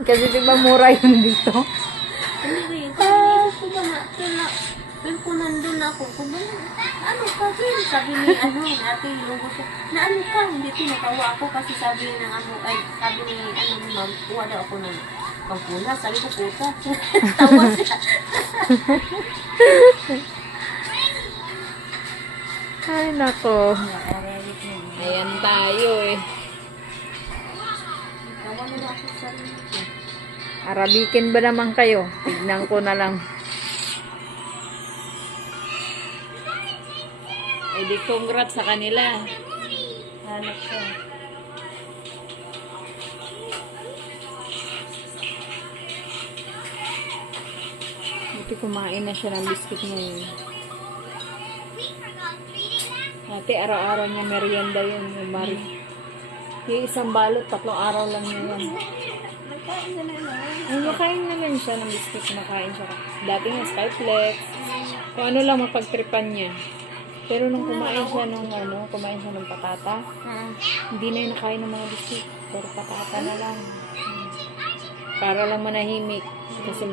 Kasi di ba mura yun dito? Anyway, kasi ko ba na, pero kung nandun ako, kung ba, ano ka din? Sabi ni, ano, ate, yung gusto, na ano ka, hindi tinatawa ako kasi sabi ng ano, ay, sabi ni, ano, ni ma'am, kuha daw ako ng pangpuna, sabi ko, puta. Tawa siya. Ay, nako. Ayan tayo eh. Arabikin ba naman kayo? Tignan ko na lang. Eh di congrats sa kanila. Hanap siya. Buti kumain na siya ng biscuit ngayon. Ate, araw-araw niya merienda yun. Yung mari. Yung isang balot, tatlong araw lang yun. Nagkain na na lang. Ay, makain naman siya ng biscuit. Makain siya. Dati nga Skyflex. Kung ano lang mapagtripan niya. Pero nung kumain siya nung ano, kumain siya ng patata, hindi na yun nakain ng mga biscuit. Pero patata na lang. Para lang manahimik. Kasi